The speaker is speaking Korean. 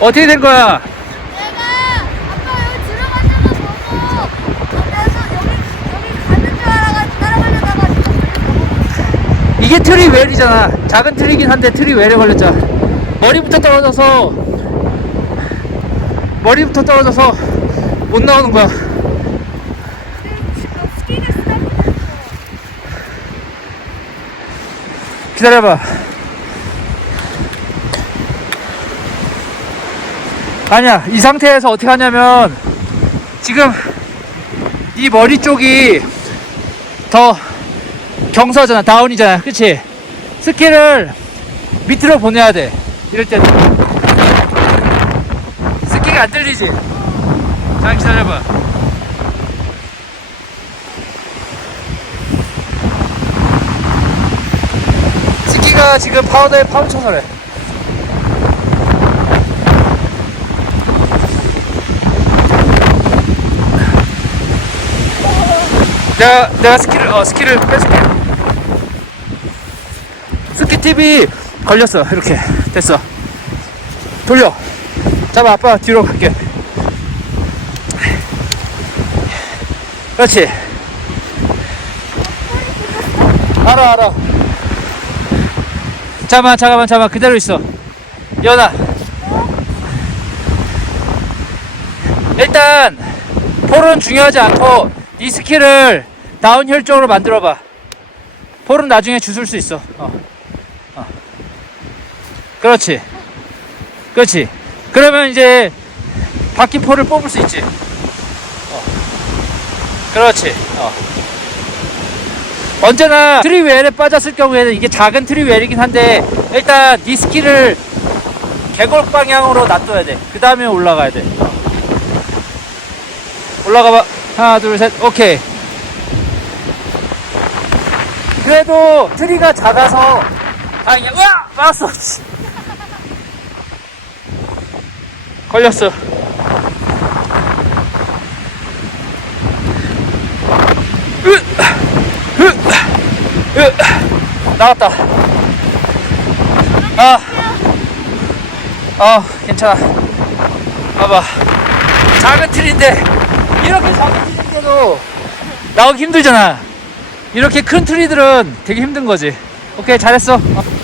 어떻게 된 거야? 내가 아빠 여기 들어갔다가 보고 여기 여기 가는 줄 알아가지고 따라가려다가 이게 트리 웰이잖아. 작은 트리긴 한데 트리 웰에 걸렸잖아. 머리부터 떨어져서 머리부터 떨어져서 못 나오는 거야. 기다려봐. 아니야, 이 상태에서 어떻게 하냐면, 지금 이 머리 쪽이 더 경사잖아, 다운이잖아, 그치? 스키를 밑으로 보내야 돼, 이럴 때는. 스키가 안 들리지? 자, 기다려봐. 스키가 지금 파우더에 파묻혀서 그래. 내가 내가 스키를 어 스키를 뺏을게. 스키 TV 걸렸어 이렇게 됐어. 돌려. 잡아 아빠 뒤로 갈게. 그렇지. 알아 알아. 잠깐만 잠깐만 잠깐만 그대로 있어. 연아. 일단 폴은 중요하지 않고 이 스키를 다운힐 쪽으로 만들어봐. 폴은 나중에 주술 수 있어. 어. 어. 그렇지. 그렇지. 그러면 이제 바퀴 폴을 뽑을 수 있지. 어. 그렇지. 어. 언제나 트리웰에 빠졌을 경우에는 이게 작은 트리웰이긴 한데 일단 이 스키를 계곡 방향으로 놔둬야 돼. 그 다음에 올라가야 돼. 어. 올라가봐. 하나, 둘, 셋. 오케이. 그래도 트리가 작아서 다행이야. 맞았어. 씨. 걸렸어. 으! 으! 으! 나왔다. 아. 아, 괜찮아. 봐봐. 작은 틀인데, 이렇게 작은 틀인데도 나오기 힘들잖아. 이렇게 큰 트리들은 되게 힘든 거지. 오케이, 잘했어. 어.